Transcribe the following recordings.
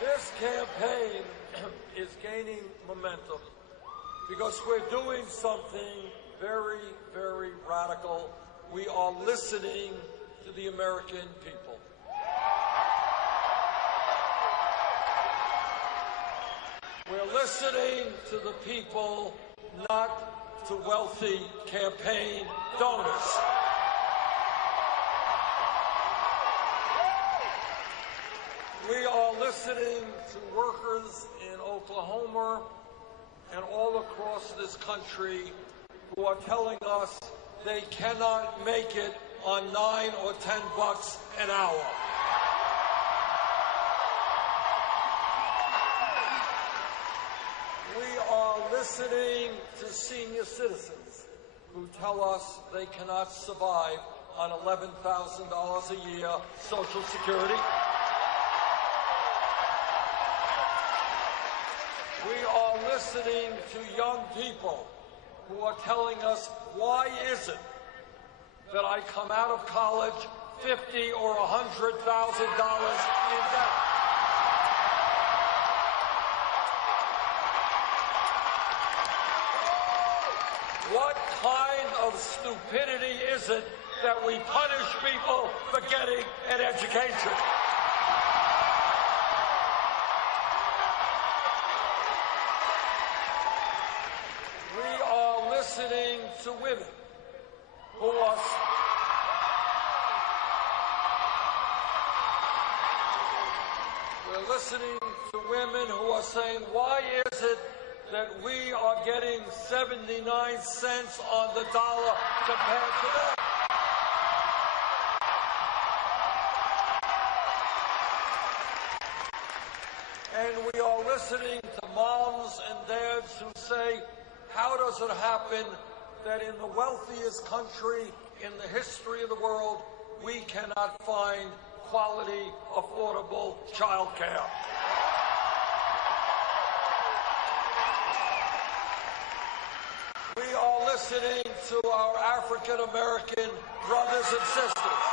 This campaign is gaining momentum because we're doing something very, very radical. We are listening to the American people. We're listening to the people, not to wealthy campaign donors. We are listening to workers in Oklahoma and all across this country who are telling us they cannot make it on $9 or $10 an hour. We are listening to senior citizens who tell us they cannot survive on $11,000 a year Social Security. We are listening to young people who are telling us, why is it that I come out of college $50,000 or $100,000 in debt? What kind of stupidity is it that we punish people for getting an education? We are listening to women who are saying, why is it that we are getting 79 cents on the dollar compared to them? And we are listening to moms and dads who say, how does it happen that in the wealthiest country in the history of the world, we cannot find quality, affordable child care? We are listening to our African American brothers and sisters.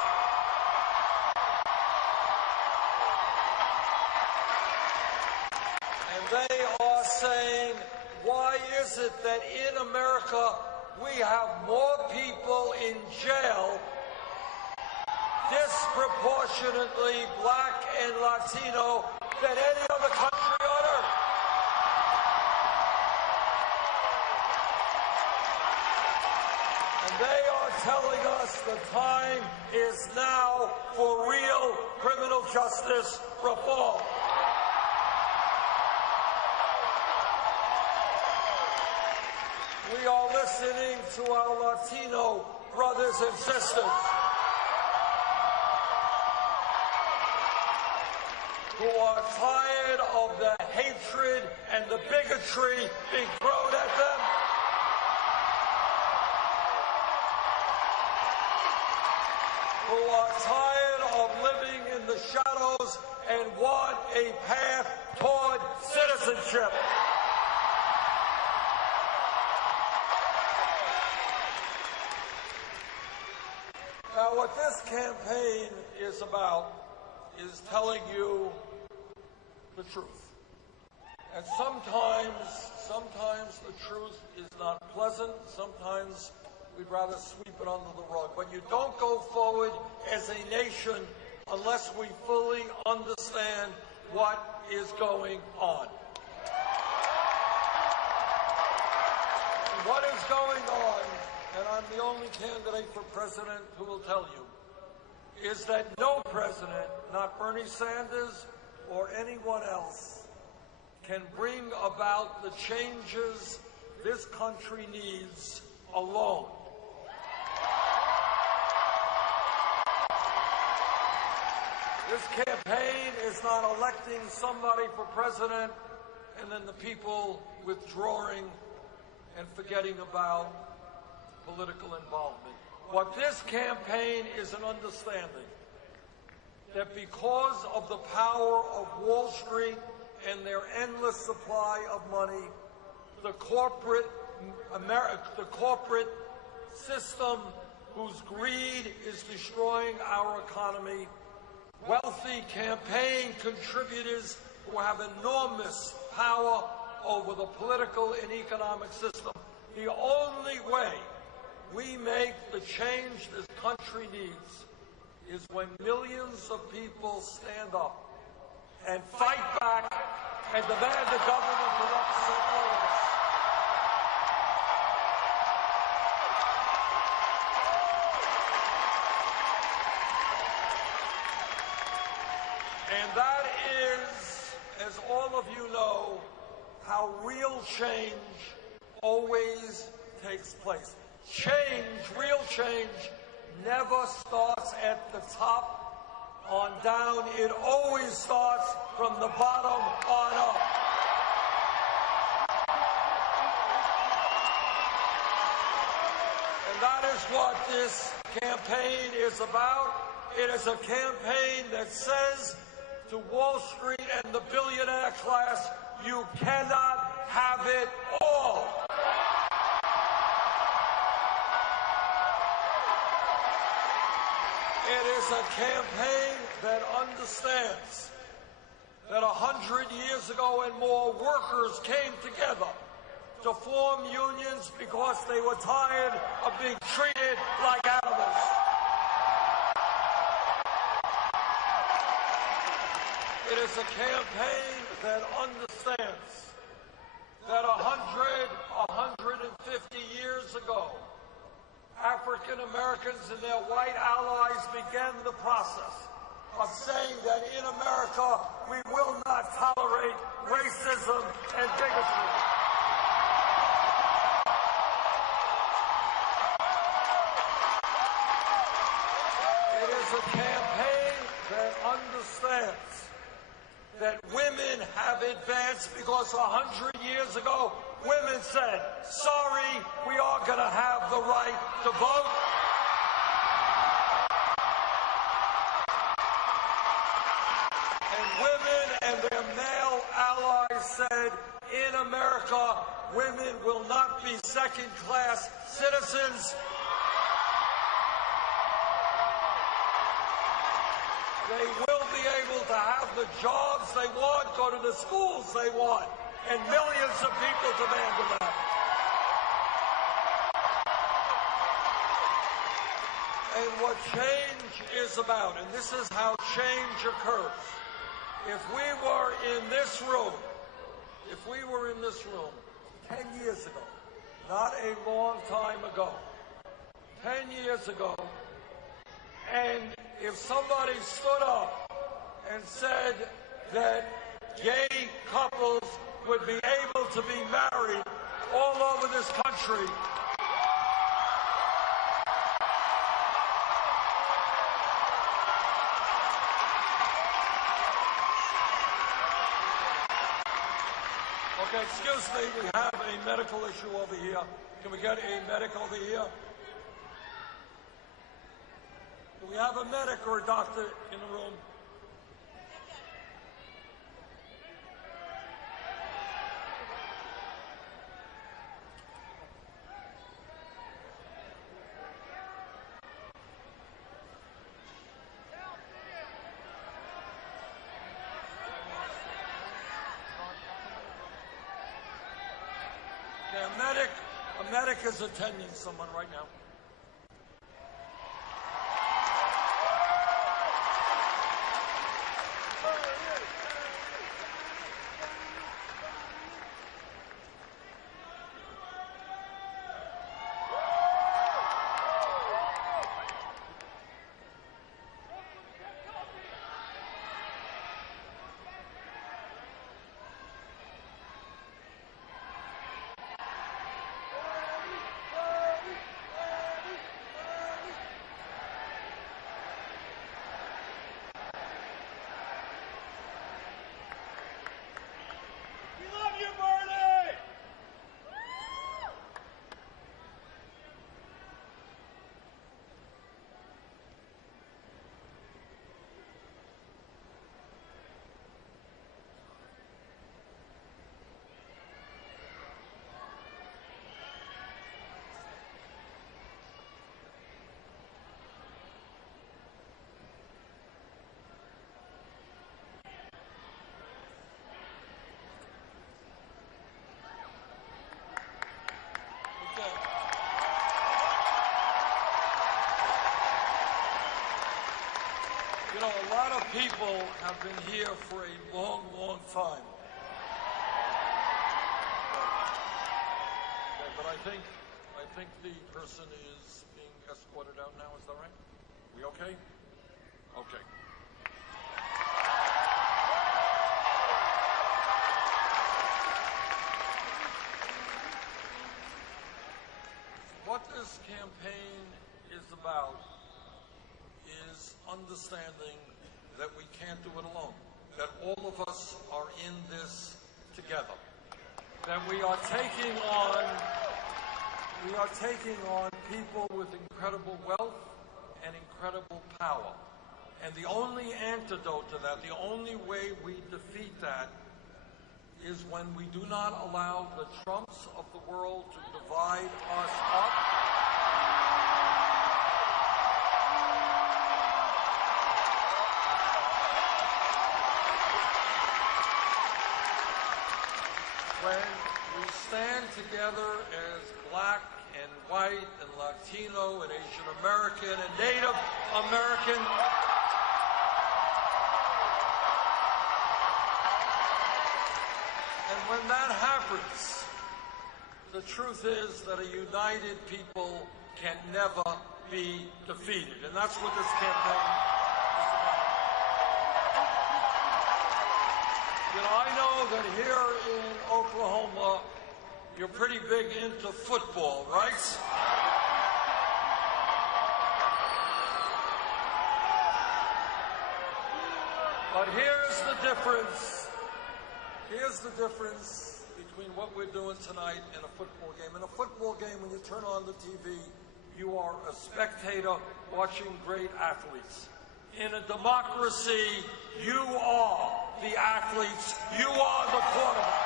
And they are saying, why is it that in America we have more people in jail, disproportionately black and Latino, than any other country on earth? And they are telling us the time is now for real criminal justice reform. We are listening to our Latino brothers and sisters who are tired of the hatred and the bigotry being thrown at them. Who are tired of living in the shadows and want a path toward citizenship. Now, what this campaign is about is telling you the truth. And sometimes the truth is not pleasant. Sometimes we'd rather sweep it under the rug. But you don't go forward as a nation unless we fully understand what is going on. And what is going on, and I'm the only candidate for president who will tell you, is that no president, not Bernie Sanders or anyone else, can bring about the changes this country needs alone. This campaign is not electing somebody for president and then the people withdrawing and forgetting about political involvement. What this campaign is an understanding that because of the power of Wall Street and their endless supply of money, the corporate system whose greed is destroying our economy, wealthy campaign contributors who have enormous power over the political and economic system. The only way we make the change this country needs is when millions of people stand up and fight back and demand a government to represent all of us. And that is, as all of you know, how real change always takes place. Change, real change, never starts at the top on down. It always starts from the bottom on up. And that is what this campaign is about. It is a campaign that says to Wall Street and the billionaire class, you cannot have it all. It is a campaign that understands that 100 years ago and more, workers came together to form unions because they were tired of being treated like animals. It is a campaign that understands that 150 years ago, African Americans and their white allies began the process of saying that in America we will not tolerate racism and bigotry. It is a campaign that understands that women have advanced because 100 years ago, women said, sorry, we are going to have the right to vote. And women and their male allies said, in America, women will not be second-class citizens. They will be able to have the jobs they want, go to the schools they want, and millions of people demanded that. And what change is about, and this is how change occurs. If we were in this room 10 years ago, not a long time ago, 10 years ago, and if somebody stood up and said that gay couples would be able to be married all over this country, okay, excuse me, we have a medical issue over here. Can we get a medic over here? Do we have a medic or a doctor in the room? Okay, a medic is attending someone right now. know, a lot of people have been here for a long, long time. Okay, but I think the person is being escorted out now. Is that right? We okay? Okay. What this campaign is about is understanding that we can't do it alone, that all of us are in this together, that we are taking on people with incredible wealth and incredible power. And the only antidote to that, the only way we defeat that, is when we do not allow the Trumps of the world to divide us up. When we stand together as black and white and Latino and Asian American and Native American, and when that happens, the truth is that a united people can never be defeated. And that's what this campaign is about. You know, I know that here in Oklahoma, you're pretty big into football, right? But here's the difference. Here's the difference between what we're doing tonight and a football game. In a football game, when you turn on the TV, you are a spectator watching great athletes. In a democracy, you are the athletes. You are the quarterback.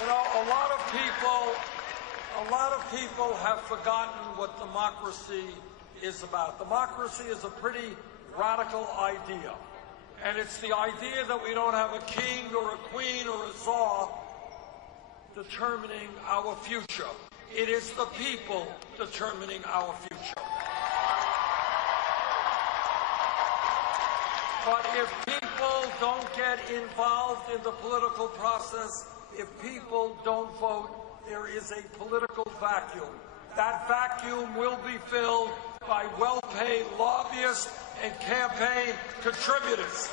You know, a lot of people have forgotten what democracy is about. Democracy is a pretty radical idea. And it's the idea that we don't have a king or a queen or a czar determining our future. It is the people determining our future. But if people don't get involved in the political process, if people don't vote, there is a political vacuum. That vacuum will be filled by well-paid lobbyists and campaign contributors.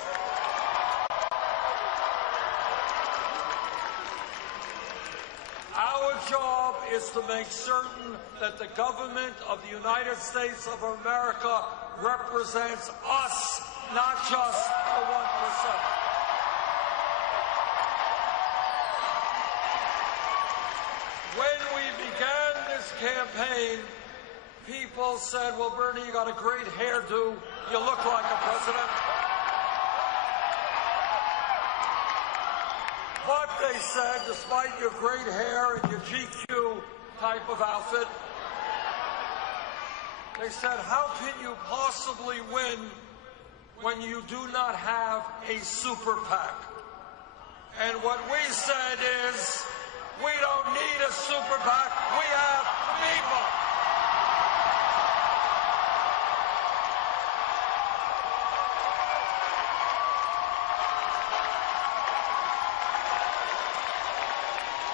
Our job is to make certain that the government of the United States of America represents us, not just the 1%. When we began this campaign, people said, well, Bernie, you got a great hairdo. You look like a president. But they said, despite your great hair and your GQ type of outfit, they said, how can you possibly win when you do not have a super PAC? And what we said is, we don't need a super PAC. We have people.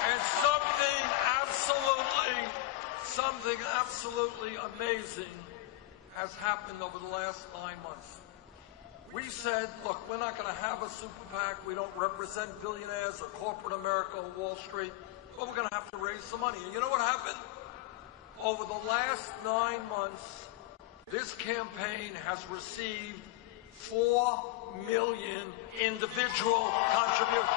And something absolutely amazing has happened over the last 9 months. We said, look, we're not going to have a super PAC. We don't represent billionaires or corporate America or Wall Street. But we're going to have to raise some money. And you know what happened? Over the last 9 months, this campaign has received 4 million individual contributions.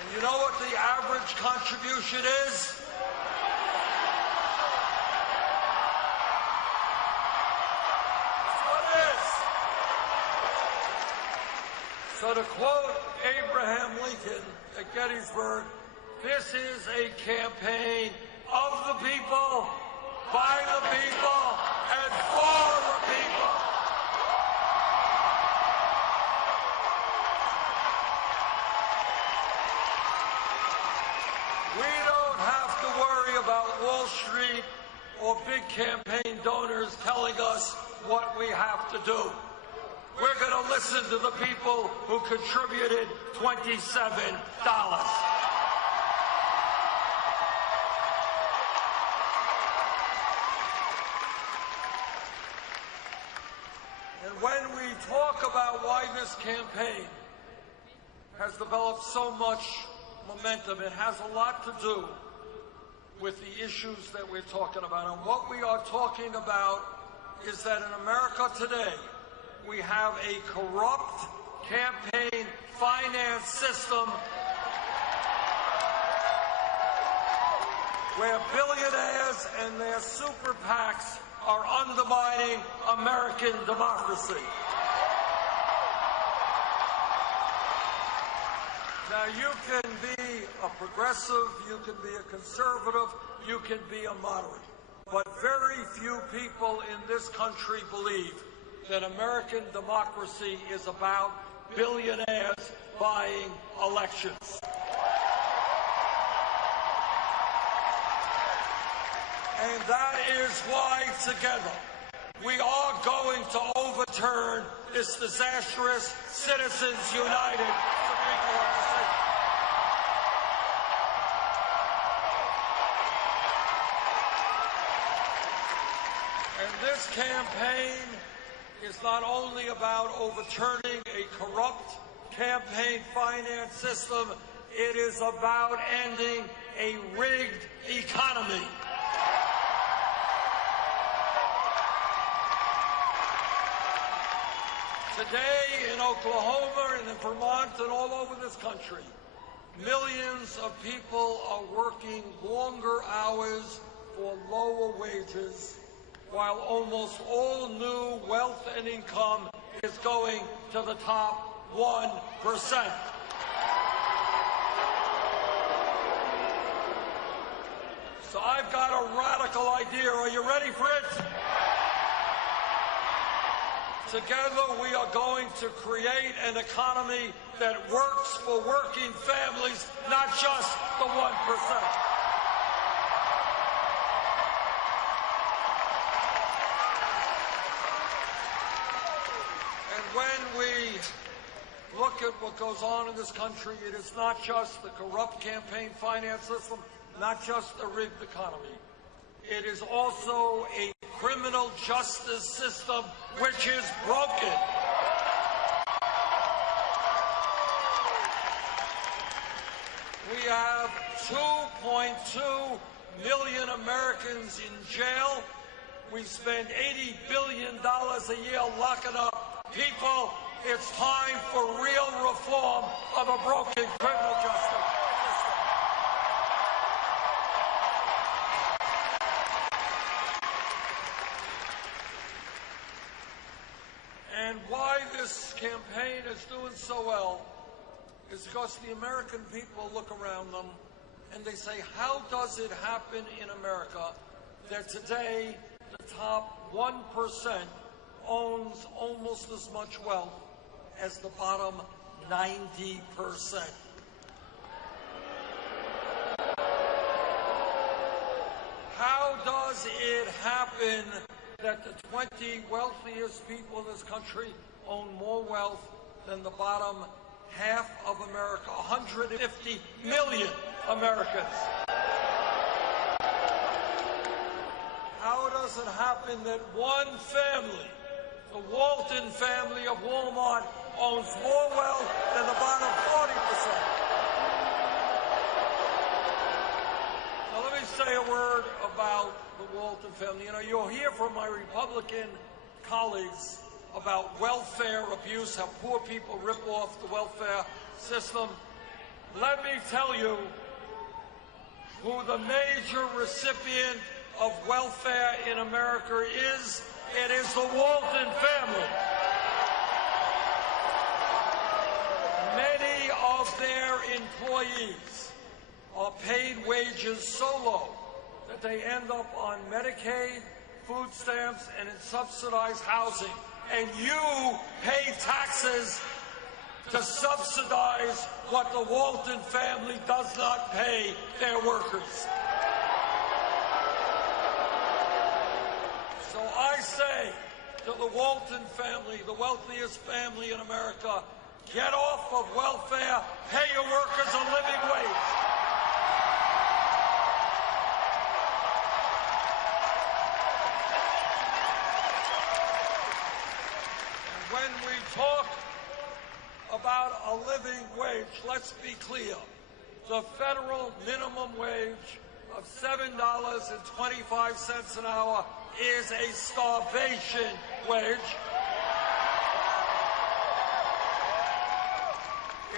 And you know what the average contribution is? So to quote Abraham Lincoln at Gettysburg, this is a campaign of the people, by the people, and for the people. about Wall Street or big campaign donors telling us what we have to do. We're going to listen to the people who contributed $27. And when we talk about why this campaign has developed so much momentum, it has a lot to do with the issues that we're talking about. And what we are talking about is that in America today, we have a corrupt campaign finance system where billionaires and their super PACs are undermining American democracy. Now, you can be a progressive, you can be a conservative, you can be a moderate. But very few people in this country believe that American democracy is about billionaires buying elections. And that is why, together, we are going to overturn this disastrous Citizens United Supreme Court decision. And this campaign is not only about overturning a corrupt campaign finance system, it is about ending a rigged economy. Today in Oklahoma and in Vermont and all over this country, millions of people are working longer hours for lower wages, while almost all new wealth and income is going to the top 1%. So I've got a radical idea. Are you ready for it? Together, we are going to create an economy that works for working families, not just the 1%. And when we look at what goes on in this country, it is not just the corrupt campaign finance system, not just the rigged economy. It is also a criminal justice system which is broken. We have 2.2 million Americans in jail. We spend $80 billion a year locking up people. It's time for real reform of a broken criminal justice system. And why this campaign is doing so well is because the American people look around them and they say, how does it happen in America that today the top 1% owns almost as much wealth as the bottom 90%? How does it happen that the 20 wealthiest people in this country own more wealth than the bottom half of America, 150 million Americans? How does it happen that one family, the Walton family of Walmart, owns more wealth than the bottom 40%? So let me say a word about the Walton family. You know, you'll hear from my Republican colleagues about welfare abuse, how poor people rip off the welfare system. Let me tell you who the major recipient of welfare in America is. It is the Walton family. Many of their employees are paid wages so low that they end up on Medicaid, food stamps, and in subsidized housing. And you pay taxes to subsidize what the Walton family does not pay their workers. I say to the Walton family, the wealthiest family in America, get off of welfare, pay your workers a living wage. And when we talk about a living wage, let's be clear. The federal minimum wage of $7.25 an hour is a starvation wage.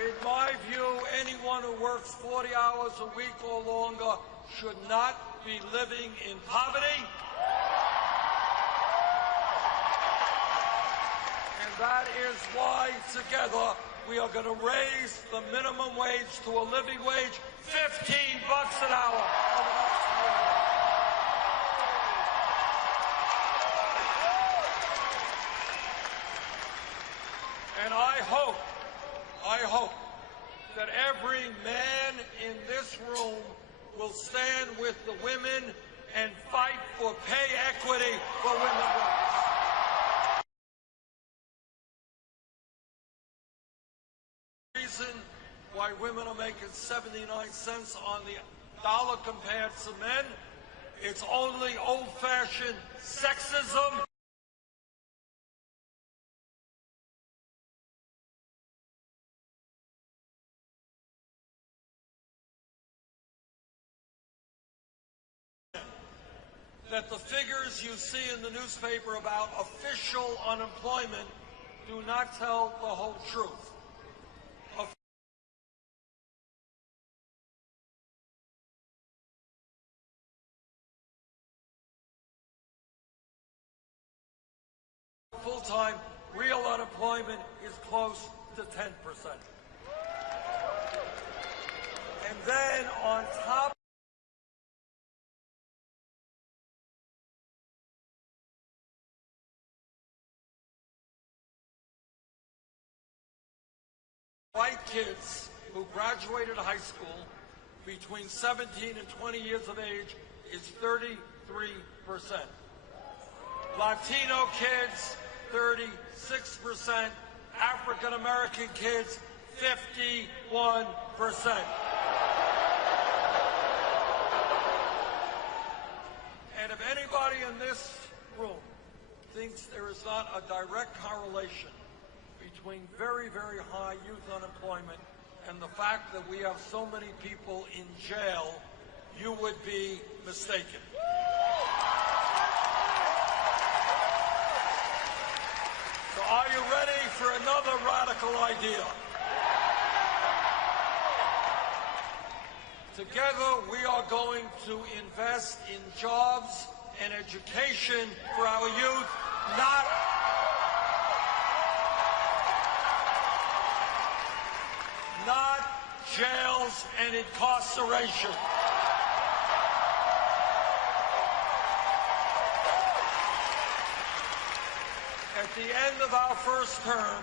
In my view, anyone who works 40 hours a week or longer should not be living in poverty. And that is why, together, we are going to raise the minimum wage to a living wage, $15 an hour. And I hope that every man in this room will stand with the women and fight for pay equity for women workers. The reason why women are making 79 cents on the dollar compared to men, it's only old-fashioned sexism. That the figures you see in the newspaper about official unemployment do not tell the whole truth. Full-time real unemployment is close to 10%. And then on top white kids who graduated high school between 17 and 20 years of age is 33%. Latino kids, 36%. African American kids, 51%. And if anybody in this room thinks there is not a direct correlation between very, very high youth unemployment and the fact that we have so many people in jail, you would be mistaken. So are you ready for another radical idea? Together, we are going to invest in jobs and education for our youth, not jails and incarceration. At the end of our first term,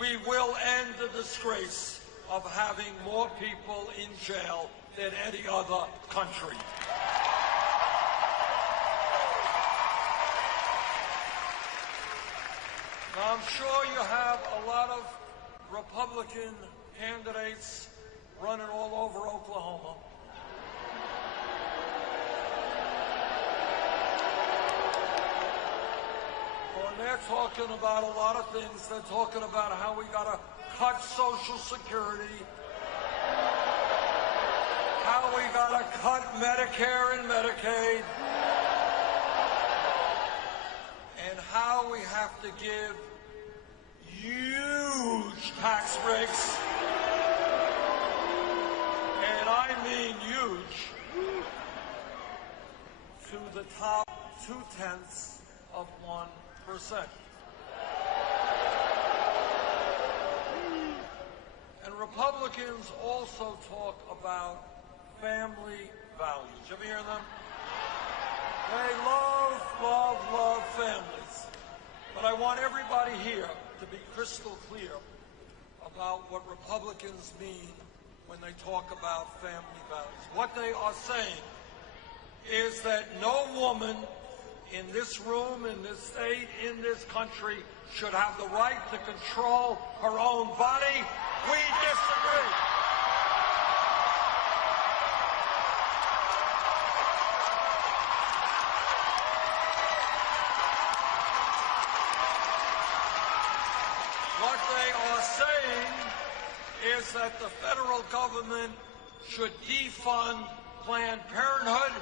we will end the disgrace of having more people in jail than any other country. Now, I'm sure you have a lot of Republican candidates running all over Oklahoma. Well, they're talking about a lot of things. They're talking about how we got to cut Social Security, how we got to cut Medicare and Medicaid, and how we have to give huge tax breaks, and I mean huge, to the top 0.2%. And Republicans also talk about family values. You ever hear them? They love families. But I want everybody here to be crystal clear about what Republicans mean when they talk about family values. What they are saying is that no woman in this room, in this state, in this country, should have the right to control her own body. We disagree. What they are saying is that the federal government should defund Planned Parenthood.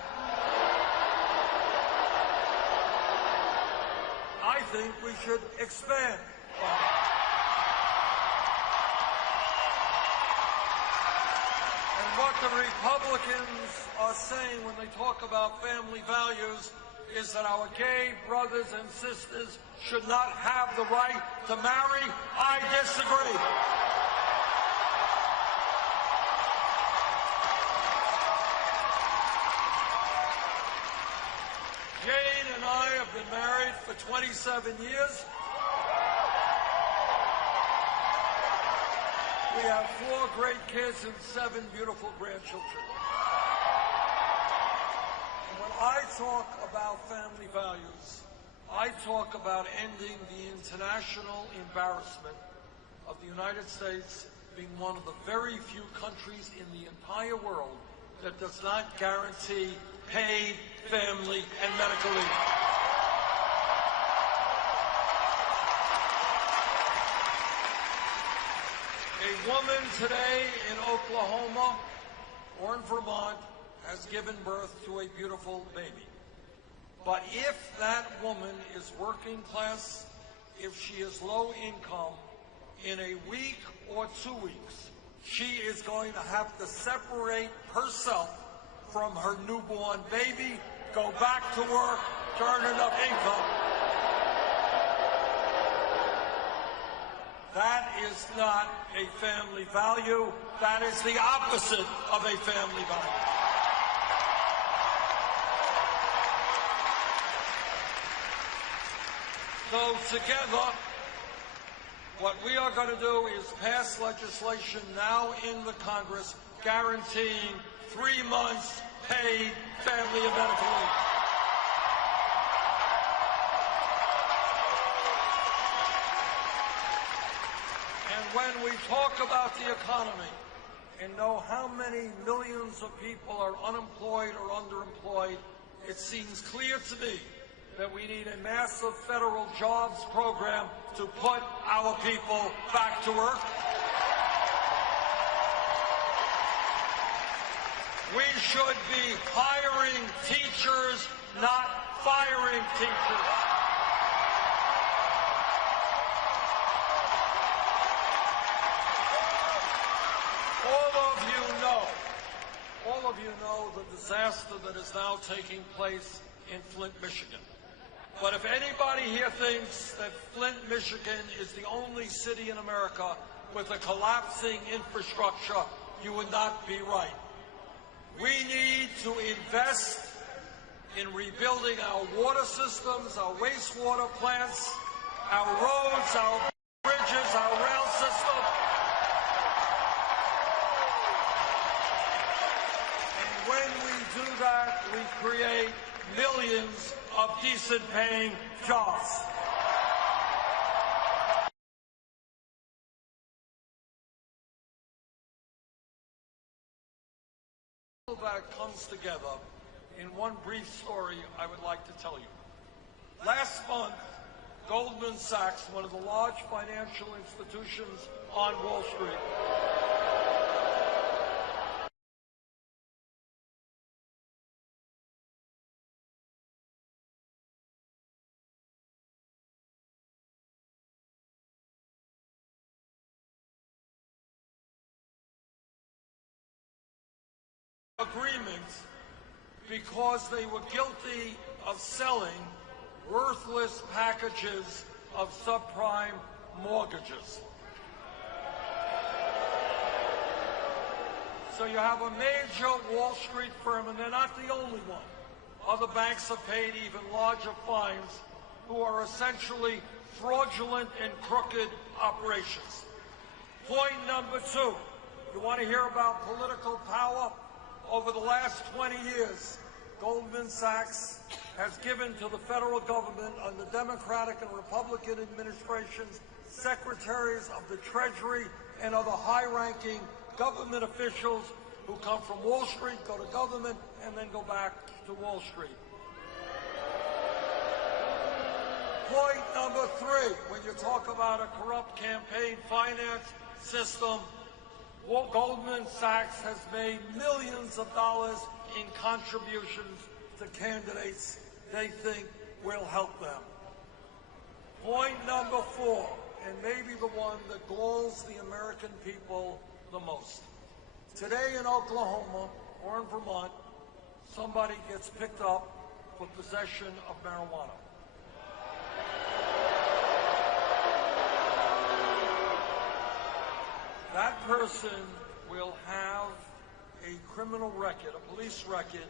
I think we should expand. And what the Republicans are saying when they talk about family values is that our gay brothers and sisters should not have the right to marry. I disagree. Jane and I have been married for 27 years. We have 4 great kids and 7 beautiful grandchildren. And when I talk about family values, I talk about ending the international embarrassment of the United States being one of the very few countries in the entire world that does not guarantee paid family and medical leave. A woman today in Oklahoma or in Vermont has given birth to a beautiful baby. But if that woman is working class, if she is low income, in a week or 2 weeks, she is going to have to separate herself from her newborn baby, go back to work, to earn enough income. That is not a family value. That is the opposite of a family value. So together, what we are going to do is pass legislation now in the Congress guaranteeing 3 months paid family and medical leave. And when we talk about the economy and know how many millions of people are unemployed or underemployed, it seems clear to me that we need a massive federal jobs program to put our people back to work. We should be hiring teachers, not firing teachers. All of you know the disaster that is now taking place in Flint, Michigan. But if anybody here thinks that Flint, Michigan is the only city in America with a collapsing infrastructure, you would not be right. We need to invest in rebuilding our water systems, our wastewater plants, our roads, our bridges, our rail system. And when we do that, we create millions of decent-paying jobs. All that comes together in one brief story I would like to tell you. Last month, Goldman Sachs, one of the large financial institutions on Wall Street, agreements because they were guilty of selling worthless packages of subprime mortgages. So you have a major Wall Street firm, and they're not the only one. Other banks have paid even larger fines, who are essentially fraudulent and crooked operations. Point number 2, you want to hear about political power? Over the last 20 years, Goldman Sachs has given to the federal government under Democratic and Republican administrations, secretaries of the Treasury and other high-ranking government officials who come from Wall Street, go to government, and then go back to Wall Street. Point number 3, when you talk about a corrupt campaign finance system, Goldman Sachs has made millions of dollars in contributions to candidates they think will help them. Point number 4, and maybe the one that galls the American people the most. Today in Oklahoma or in Vermont, somebody gets picked up for possession of marijuana. That person will have a criminal record, a police record,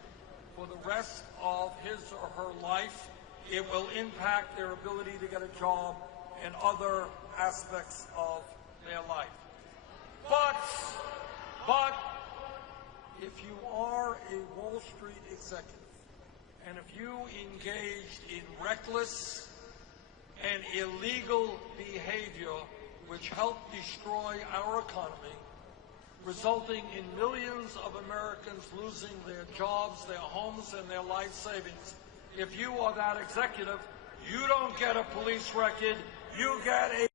for the rest of his or her life. It will impact their ability to get a job and other aspects of their life. But if you are a Wall Street executive, and if you engaged in reckless and illegal behavior which helped destroy our economy, resulting in millions of Americans losing their jobs, their homes, and their life savings, if you are that executive, you don't get a police record, you get a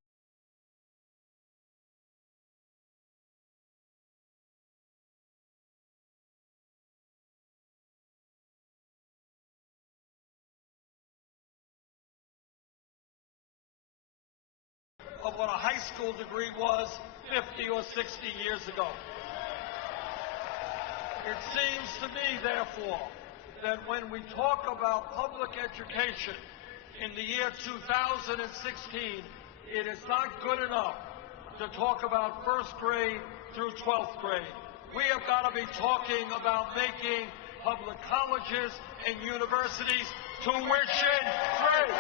of what a high school degree was 50 or 60 years ago. It seems to me, therefore, that when we talk about public education in the year 2016, it is not good enough to talk about first grade through 12th grade. We have got to be talking about making public colleges and universities tuition-free.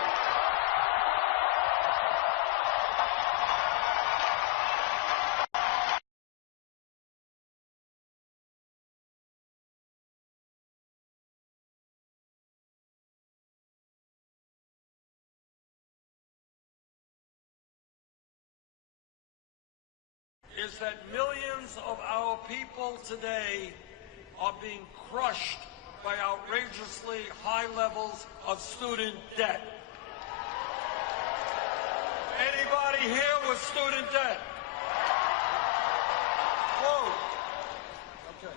Is that millions of our people today are being crushed by outrageously high levels of student debt. Anybody here with student debt? Whoa. Okay.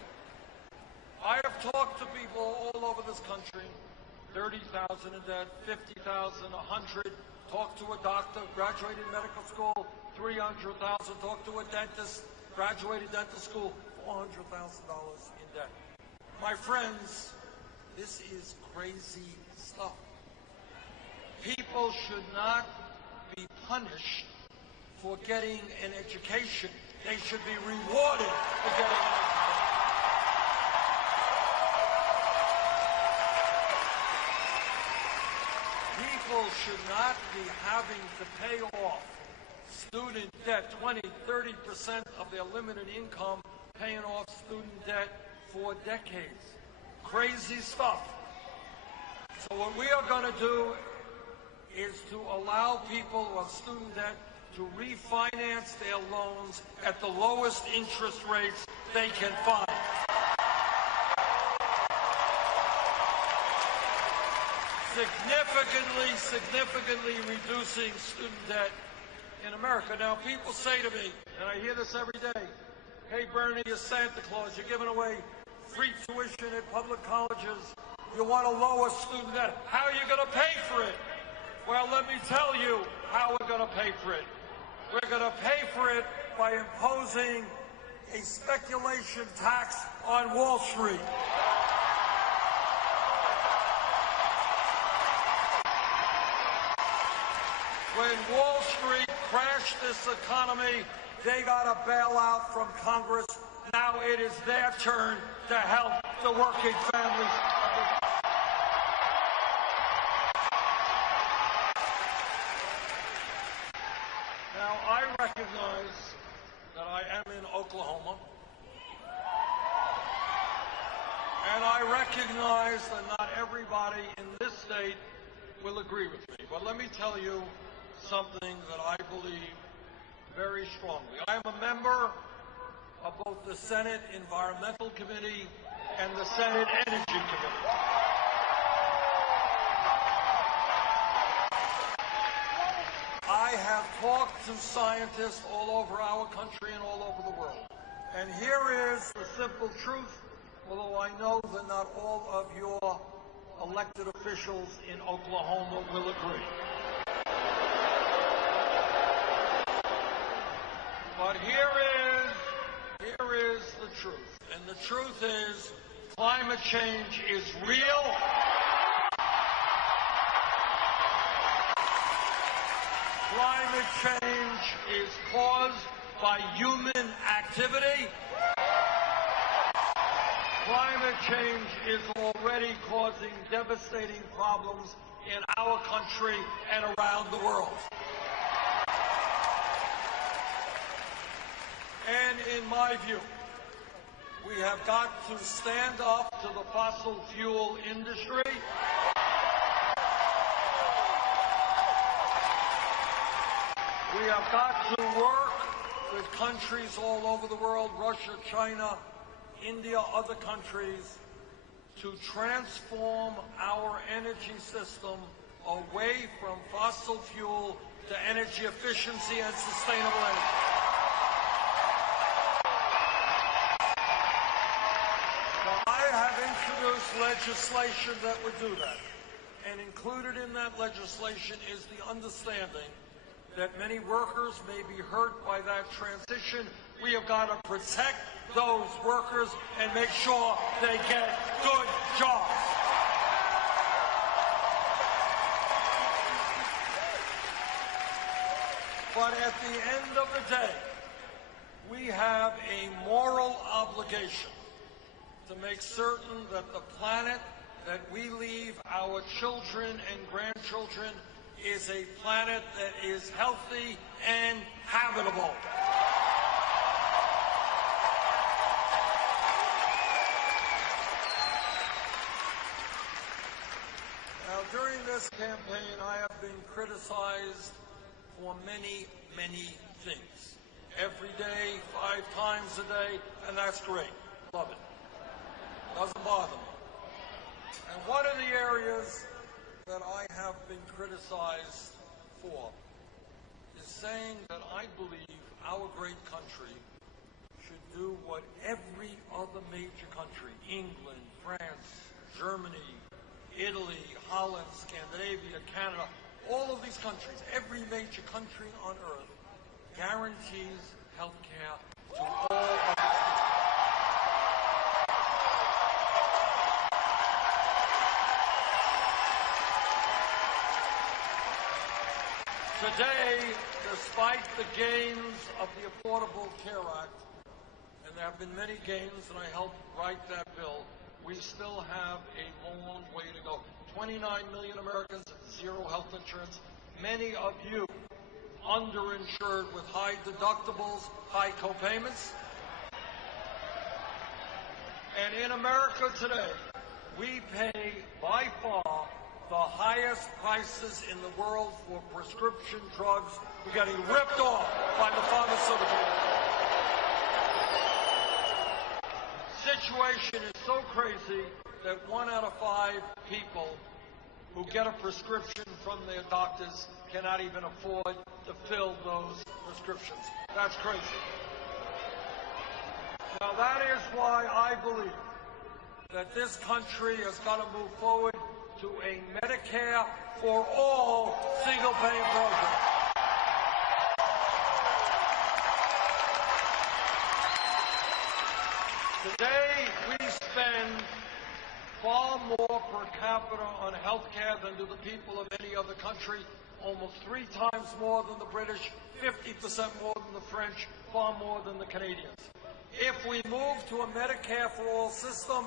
I have talked to people all over this country, 30,000 in debt, 50,000, 100. Talked to a doctor, graduated medical school, 300,000. Talked to a dentist, graduated dental school, $400,000 in debt. My friends, this is crazy stuff. People should not be punished for getting an education. They should be rewarded for getting an education. People should not be having to pay off student debt, 20, 30% of their limited income, paying off student debt for decades. Crazy stuff. So what we are going to do is to allow people who have student debt to refinance their loans at the lowest interest rates they can find. Significantly reducing student debt in America. Now, people say to me, and I hear this every day, hey, Bernie, you're Santa Claus. You're giving away free tuition at public colleges. You want to lower student debt. How are you going to pay for it? Well, let me tell you how we're going to pay for it. We're going to pay for it by imposing a speculation tax on Wall Street. When Wall Street crashed this economy, they got a bailout from Congress. Now it is their turn to help the working families. Now, I recognize that I am in Oklahoma, and I I recognize that not everybody in this state will agree with me, but let me tell you something that I believe very strongly. I am a member of both the Senate Environmental Committee and the Senate Energy Committee. I have talked to scientists all over our country and all over the world. And here is the simple truth, although I know that not all of your elected officials in Oklahoma will agree. But here is the truth. And the truth is, climate change is real. Climate change is caused by human activity. Climate change is already causing devastating problems in our country and around the world. And in my view, we have got to stand up to the fossil fuel industry. We have got to work with countries all over the world, Russia, China, India, other countries, to transform our energy system away from fossil fuel to energy efficiency and sustainable energy. I have introduced legislation that would do that. And included in that legislation is the understanding that many workers may be hurt by that transition. We have got to protect those workers and make sure they get good jobs. But at the end of the day, we have a moral obligation to make certain that the planet that we leave our children and grandchildren is a planet that is healthy and habitable. Now, during this campaign, I have been criticized for many, many things. Every day, 5 times a day, and that's great. Love it. Doesn't bother me. And one of the areas that I have been criticized for is saying that I believe our great country should do what every other major country, England, France, Germany, Italy, Holland, Scandinavia, Canada, all of these countries, every major country on earth guarantees health care to all of its people. Today, despite the gains of the Affordable Care Act, and there have been many gains, and I helped write that bill, we still have a long way to go. 29 million Americans, zero health insurance. Many of you underinsured with high deductibles, high co-payments. And in America today, we pay by far the highest prices in the world for prescription drugs. We're getting ripped off by the pharmaceutical industry. Situation is so crazy that 1 out of 5 people who get a prescription from their doctors cannot even afford to fill those prescriptions. That's crazy. Now that is why I believe that this country has got to move forward to a Medicare for all single-payer program. Today, we spend far more per capita on health care than do the people of any other country, almost 3 times more than the British, 50% more than the French, far more than the Canadians. If we move to a Medicare for all system,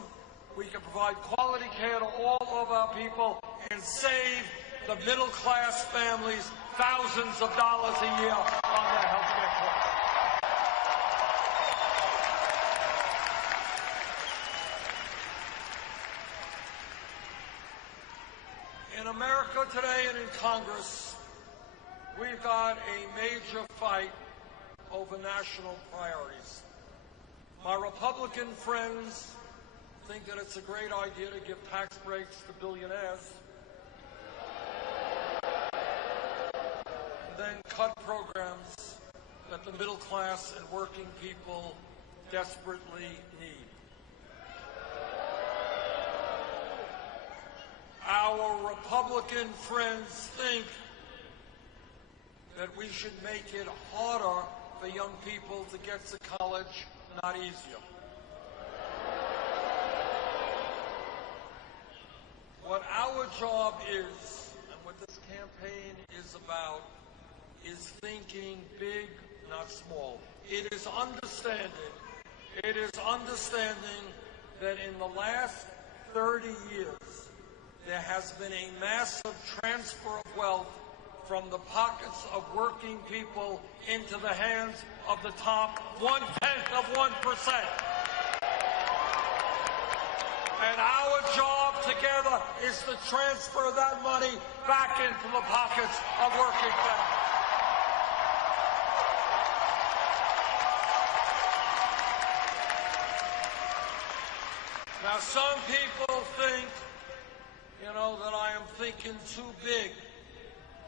we can provide quality care to all of our people and save the middle-class families thousands of dollars a year on their health care costs. America today and in Congress, we've got a major fight over national priorities. My Republican friends think that it's a great idea to give tax breaks to billionaires and then cut programs that the middle class and working people desperately need. Our Republican friends think that we should make it harder for young people to get to college, not easier. What our job is, and what this campaign is about, is thinking big, not small. It is understanding that in the last 30 years, there has been a massive transfer of wealth from the pockets of working people into the hands of the top 0.1%. And our job together is to transfer that money back into the pockets of working families. Now, some people think, that I am thinking too big.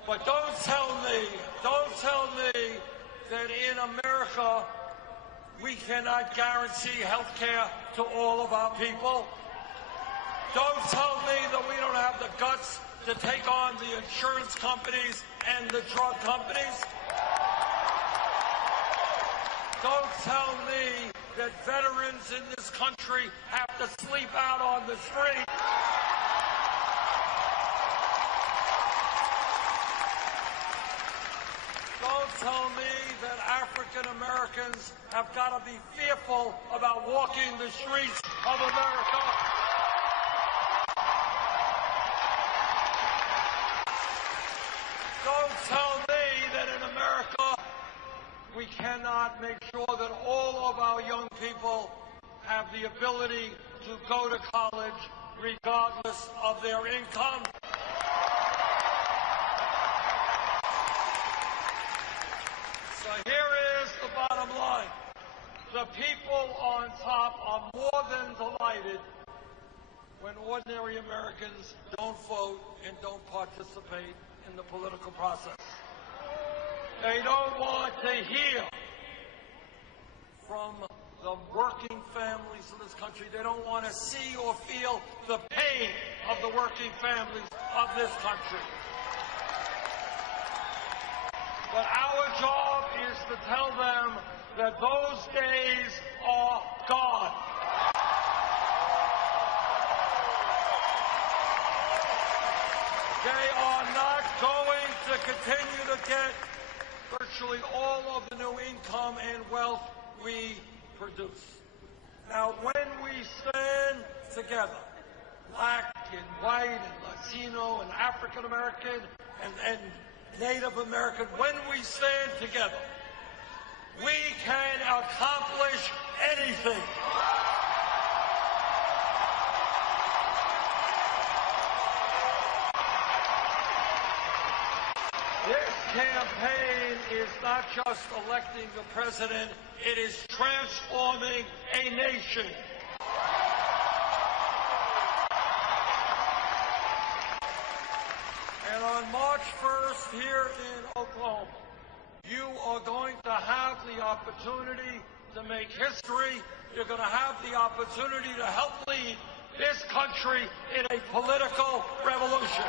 But don't tell me that in America we cannot guarantee health care to all of our people. Don't tell me that we don't have the guts to take on the insurance companies and the drug companies. Don't tell me that veterans in this country have to sleep out on the street. Don't tell me that African Americans have got to be fearful about walking the streets of America. Don't tell me that in America we cannot make sure that all of our young people have the ability to go to college regardless of their income. So here is the bottom line. The people on top are more than delighted when ordinary Americans don't vote and don't participate in the political process. They don't want to hear from the working families of this country. They don't want to see or feel the pain of the working families of this country. But our job is to tell them that those days are gone. They are not going to continue to get virtually all of the new income and wealth we produce. Now, when we stand together, black and white and Latino and African American and Native American, when we stand together, we can accomplish anything. This campaign is not just electing the president, it is transforming a nation. And on March 1st here in Oklahoma, you are going to have the opportunity to make history. You're going to have the opportunity to help lead this country in a political revolution.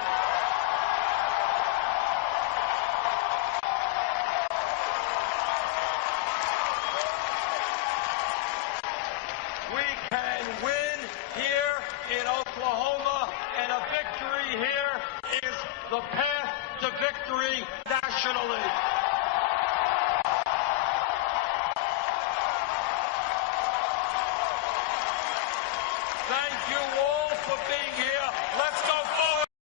We can win here in Oklahoma, and a victory here is the path to victory nationally. Thank you all for being here.